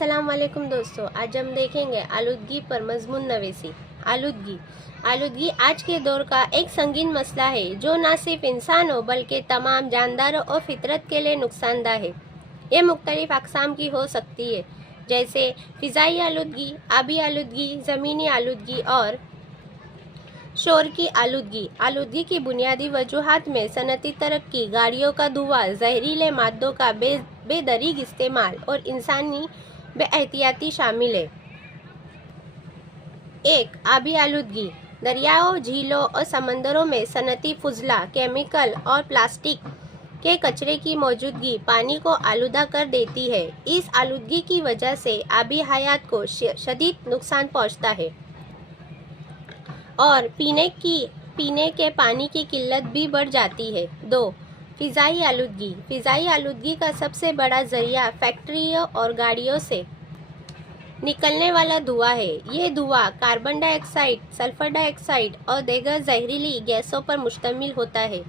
अस्सलाम वालेकुम दोस्तों, आज हम देखेंगे आलूदगी पर मजमून नवीसी। आलूदगी आज के दौर का एक संगीन मसला है जो न सिर्फ इंसानों बल्कि तमाम जानदारों और फितरत के लिए नुकसानदा है। ये मुख्तलिफ अक़साम की हो सकती है, जैसे फ़िज़ाई आलूदगी, आबी आलूदगी, ज़मीनी आलूदगी और शोर की आलूदगी। आलूदगी की बुनियादी वजूहात में सनती तरक्की, गाड़ियों का धुआं, जहरीले मादों का बेदरीग इस्तेमाल और इंसानी बेएहतियाती शामिल है। 1. आबी आलूदगी। दरियाओं, झीलों और समंदरों में सनती फुजला, केमिकल और प्लास्टिक के कचरे की मौजूदगी पानी को आलूदा कर देती है। इस आलूदगी की वजह से आबी हयात को शदीद नुकसान पहुंचता है और पीने के पानी की किल्लत भी बढ़ जाती है। 2. फ़िज़ाई आलूदगी। फ़िज़ाई आलूदगी का सबसे बड़ा ज़रिया फैक्ट्रियों और गाड़ियों से निकलने वाला धुआं है। ये धुआं कार्बन डाइऑक्साइड, सल्फ़र डाइऑक्साइड और दीगर जहरीली गैसों पर मुश्तमिल होता है,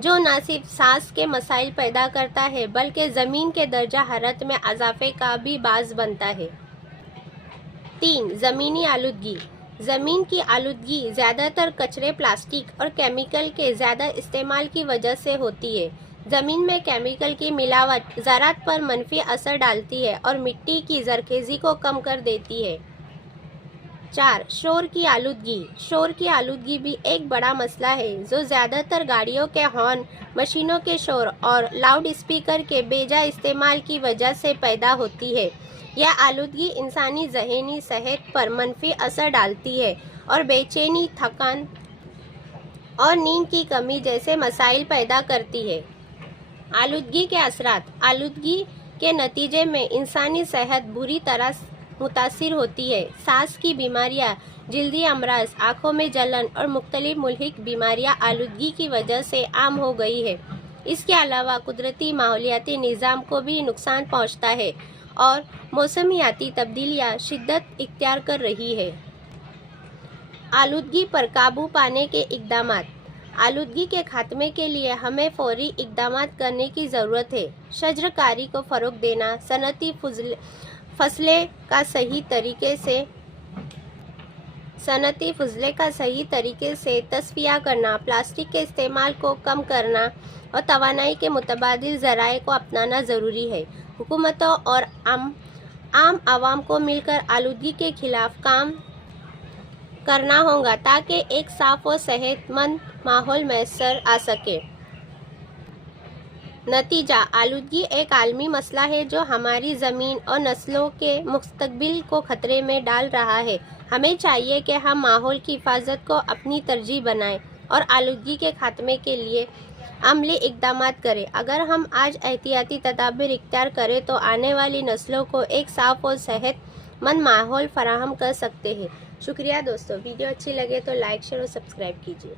जो न सिर्फ सांस के मसाइल पैदा करता है बल्कि ज़मीन के दर्जा हरारत में इजाफे का भी बाज़ बनता है। 3. ज़मीनी आलूदगी। ज़मीन की आलूदगी ज़्यादातर कचरे, प्लास्टिक और केमिकल के ज़्यादा इस्तेमाल की वजह से होती है। ज़मीन में केमिकल की मिलावट ज़राअत पर मनफी असर डालती है और मिट्टी की ज़रखेज़ी को कम कर देती है। 4. शोर की आलूदगी। शोर की आलूदगी भी एक बड़ा मसला है जो ज़्यादातर गाड़ियों के हॉर्न, मशीनों के शोर और लाउड स्पीकर के बेजा इस्तेमाल की वजह से पैदा होती है। यह आलूदगी इंसानी ज़हनी सेहत पर मनफी असर डालती है और बेचैनी, थकान और नींद की कमी जैसे मसाइल पैदा करती है। आलूदगी के असरात। आलूदगी के नतीजे में इंसानी सेहत बुरी तरह मुतासिर होती है। सांस की बीमारियां, जल्दी अमराज, आँखों में जलन और मुख्तलिफ मुल्हिक बीमारियां आलूदगी की वजह से आम हो गई है। इसके अलावा कुदरती माहौलियाती निज़ाम को भी नुकसान पहुँचता है और मौसमियाती तब्दीलियाँ शिद्दत इख्तियार कर रही है। आलूदगी पर काबू पाने के इक़दामात। आलूदगी के खात्मे के लिए हमें फौरी इक़दामात करने की ज़रूरत है। शजरकारी को फ़रोग़ देना, सनती फसले का सही तरीके से तस्फ़िया करना, प्लास्टिक के इस्तेमाल को कम करना और तवानाई के मुतबादिल ज़राए को अपनाना ज़रूरी है। हुकूमतों और आम आवाम को मिलकर आलूदगी के खिलाफ काम करना होगा ताकि एक साफ और सेहतमंद माहौल मैसर आ सके। नतीजा। आलूदगी एक आलमी मसला है जो हमारी ज़मीन और नस्लों के मुस्तक़बिल को ख़तरे में डाल रहा है। हमें चाहिए कि हम माहौल की हिफाजत को अपनी तरजीह बनाएं और आलूदगी के खात्मे के लिए अमली इक़दामात करें। अगर हम आज एहतियाती तदाबीर इख्तियार करें तो आने वाली नस्लों को एक साफ़ और सेहतमंद माहौल फराहम कर सकते हैं। शुक्रिया दोस्तों, वीडियो अच्छी लगे तो लाइक, शेयर और सब्सक्राइब कीजिए।